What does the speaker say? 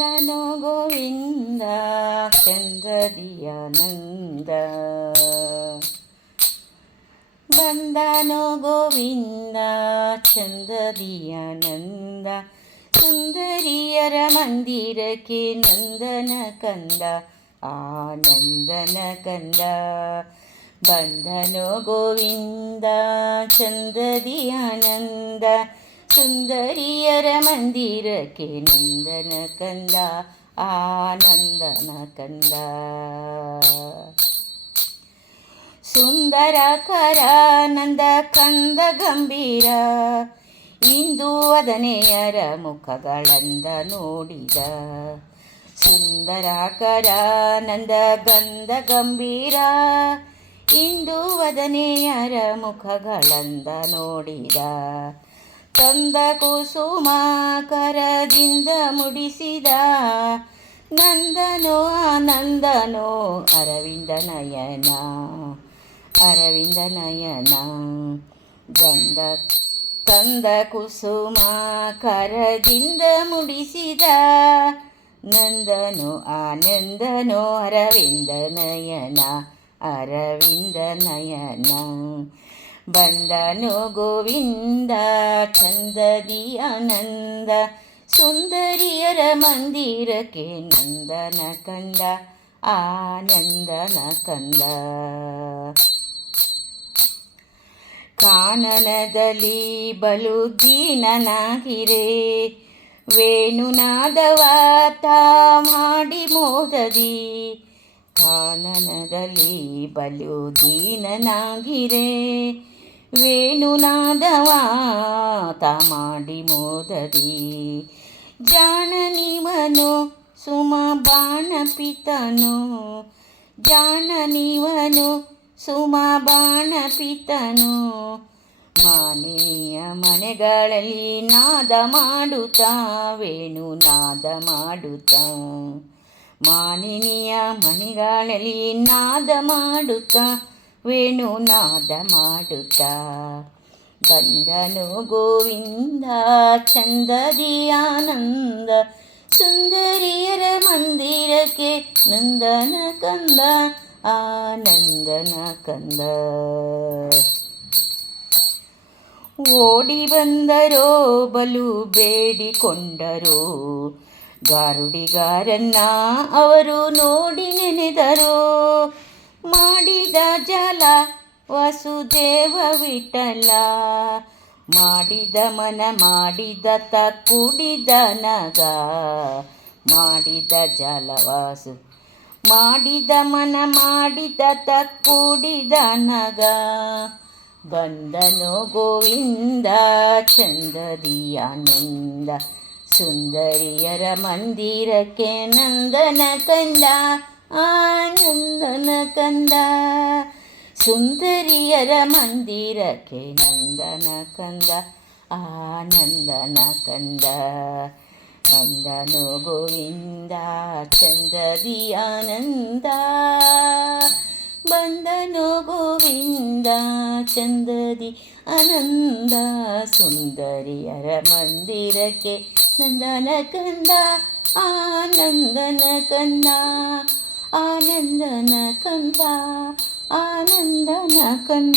ಬಂದನೋ ಗೋವಿಂದ ಚಂದ್ರದಿಯ ನಂದ. ಬಂದನೋ ಗೋವಿಂದ ಚಂದ್ರದಿಯ ನಂದ. ಸುಂದರಿಯರ ಮಂದಿರಕ್ಕೆ ನಂದನ ಕಂದ ಆನಂದನ ಕಂದ. ಬಂದನೋ ಗೋವಿಂದ ಚಂದ್ರದಿಯ ನಂದ. ಸುಂದರಿಯರ ಮಂದಿರಕ್ಕೆ ನಂದನ ಕಂದ ಆನಂದನ ಕಂದ. ಸುಂದರಕರ ನಂದ ಕಂದ ಗಂಭೀರ. ಇಂದು ವದನೆಯರ ಮುಖಗಳಂದ ನೋಡಿದ. ಸುಂದರಕರ ನಂದ ಗಂಧ ಗಂಭೀರ. ಇಂದು ವದನೆಯರ ಮುಖಗಳಂದ ನೋಡಿದ. ಕಂದ ಕುಸುಮ ಕರದಿಂದ ಮುಡಿಸಿದ. ನಂದನೋ ಆನಂದನೋ ಅರವಿಂದ ನಯನ ಅರವಿಂದ ನಯನ. ಗಂಧ ಕಂದ ಕುಸುಮ ಕರದಿಂದ ಮುಡಿಸಿದ. ನಂದನೋ ಆನಂದನೋ ಅರವಿಂದ ನಯನ ಅರವಿಂದ ನಯನ. ಬಂದನೋ ಗೋವಿಂದ ಚಂದದಿ ಆನಂದ. ಸುಂದರಿಯರ ಮಂದಿರಕ್ಕೆ ನಂದನ ಕಂದ ಆನಂದನ ಕಂದ. ಕಾನನದಲ್ಲಿ ಬಲು ದೀನನಾಗಿರೆ. ವೇಣುನಾದವ ತಾ ಮಾಡಿ ಮೋದದಿ. ಕಾನನದಲ್ಲಿ ಬಲು ದೀನನಾಗಿರೆ. ವೇಣುನಾದವ ತಾ ಮಾಡಿ ಮೋದದಿ. ಜಾಣ ನೀವನು ಸುಮ ಬಾಣ ಪಿತನು. ಜಾಣ ನೀವನು ಸುಮ ಬಾಣ ಪಿತನು. ಮಾನಿನಿಯ ಮನೆಗಳಲ್ಲಿ ನಾದ ಮಾಡುತ್ತಾ ವೇಣು ನಾದ ಮಾಡುತ್ತಾ. ಮಾನಿನಿಯ ಮನೆಗಳಲ್ಲಿ ನಾದ ಮಾಡುತ್ತಾ ವೇಣು ನಾದ ಮಾಡುತ್ತಾ. ಬಂದನೋ ಗೋವಿಂದ ಚಂದದಿ ಆನಂದ. ಸುಂದರಿಯರ ಮಂದಿರಕ್ಕೆ ನಂದನ ಕಂದ ಆನಂದನ ಕಂದ. ಓಡಿ ಬಂದರೋ ಬಲು ಬೇಡಿಕೊಂಡರೋ. ಗಾರುಡಿಗಾರನ್ನ ಅವರು ನೋಡಿ ನೆನೆದರೋ. ಮಾಡಿದ ಜಲ ವಸುದೇವ ವಿಠಲ. ಮಾಡಿದ ಮನ ಮಾಡಿದ ತ ಕುಡಿದ ನಗ. ಮಾಡಿದ ಜಲ ವಾಸು ಮಾಡಿದ ಮನ ಮಾಡಿದ ತ ಕುಡಿದ ನಗ. ಬಂದನೋ ಗೋವಿಂದ ಚಂದದಿ ಆನಂದ. ಸುಂದರಿಯರ ಮಂದಿರಕ್ಕೆ ನಂದನ ಕಂದ ಆನಂದನ ಕಂದ. ಸುಂದರಿಯರ ಮಂದಿರಕ್ಕೆ ನಂದನ ಕಂದ ಆನಂದನ ಕಂದ. ಬಂದನೋ ಗೋವಿಂದ ಚಂದದಿ ಆನಂದ. ಬಂದನೋ ಗೋವಿಂದ ಚಂದದಿ ಆನಂದ. ಸುಂದರಿಯರ ಮಂದಿರಕ್ಕೆ ನಂದನ ಕಂದ ಆನಂದನ ಕಂದ ಆನಂದನ ಕಂದ ಆನಂದನ ಕಂದ.